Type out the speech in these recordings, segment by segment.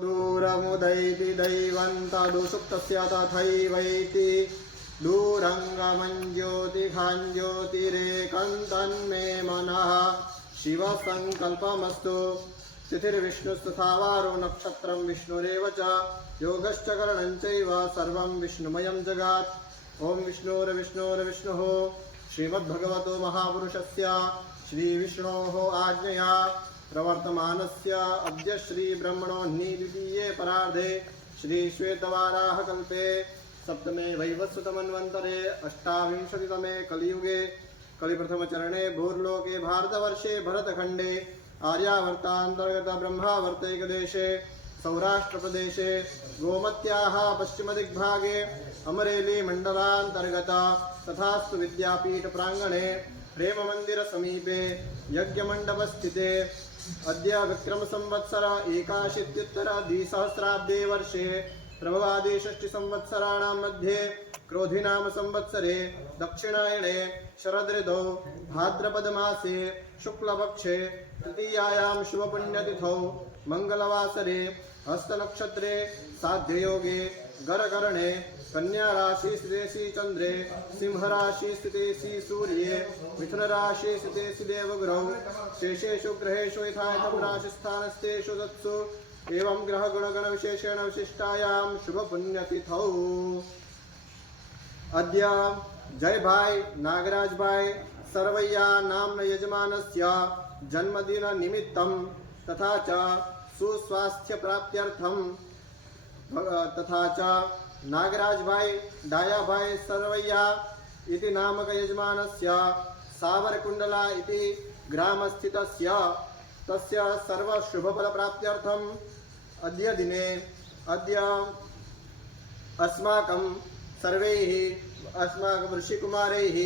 दूरमुदैति दैवन्तदुसुप्तस्य तथैवैति दूरङ्गमञ्ज्योतिखाञ्ज्योतिरेकन्तन्मे मनः शिवसङ्कल्पमस्तु। तिथिर्विष्णुस्तथा वारो नक्षत्रं विष्णुरेव च योगश्च करणञ्चैव सर्वं विष्णुमयं जगात्। ओं विष्णुर्विष्णुर्विष्णुः श्रीमद्भगवतो महापुरुषस्य श्रीविष्णोः आज्ञया प्रवर्तमानस्य अद्य श्री ब्रह्मणोऽह्नि द्वितीये परार्धे श्री श्वेतवाराह कल्पे सप्तमे वैवस्वतमन्वन्तरे अष्टाविंशतितमे कलियुगे कलिप्रथम चरणे भूर्लोके भारतवर्षे भरतखण्डे आर्यावर्तान्तर्गत ब्रह्मावर्तैकदेशे सौराष्ट्रप्रदेशे गोमत्याः पश्चिमदिग्भागे अमरेली मण्डलान्तर्गत तथास्तु विद्यापीठ प्राङ्गणे प्रेममन्दिर समीपे यज्ञमण्डपस्थिते अद्य विक्रम संवत्सर 81उत्तर-द्विसहस्राब्दे वर्षे प्रभवादि षष्टि संवत्सराणां मध्ये क्रोधिनाम संवत्सरे दक्षिणायणे शरदृतौ भाद्रपद मासे शुक्लपक्षे तृतीयायां शुभपुण्यतिथौ मंगलवासरे हस्तनक्षत्रे साध्ययोगे गरकरणे कन्या राशि स्थिते श्री चंद्रे सिंह राशि स्थिते श्री सूर्ये मिथुन राशि स्थिते श्री देवगुरौ शेषेषु ग्रहेषु यथायथं राशिस्थानस्थेषु तत्सु एवं ग्रह गुणगण विशेषेण विशिष्टायां शुभ पुण्यतिथौ अद्य जय भाई नागराज भाई सर्वैया नाम यजमानस्य जन्मदिन निमित्तं तथा च सुस्वास्थ्य प्राप्त्यर्थं तथा च नागराज भाई डाया भाई सर्वैया इति नामक यजमानस्य सावरकुंडला इति ग्रामस्थितस्य तस्य सर्व शुभफल प्राप्त्यर्थं अद्य दिने अद्य अस्माकं सर्वैः अस्माकं ऋषिकुमारैः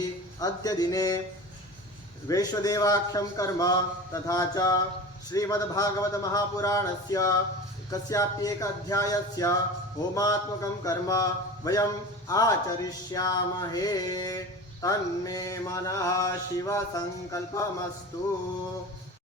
अद्य दिने वैश्वदेवाख्यं कर्म तथा च श्रीमद्भागवत महापुराणस्य कस्याप्येक अध्यायस्य होमात्मकं कर्म वयम् आचरिष्यामहे। तन्मे मनः शिव संकल्पमस्तु।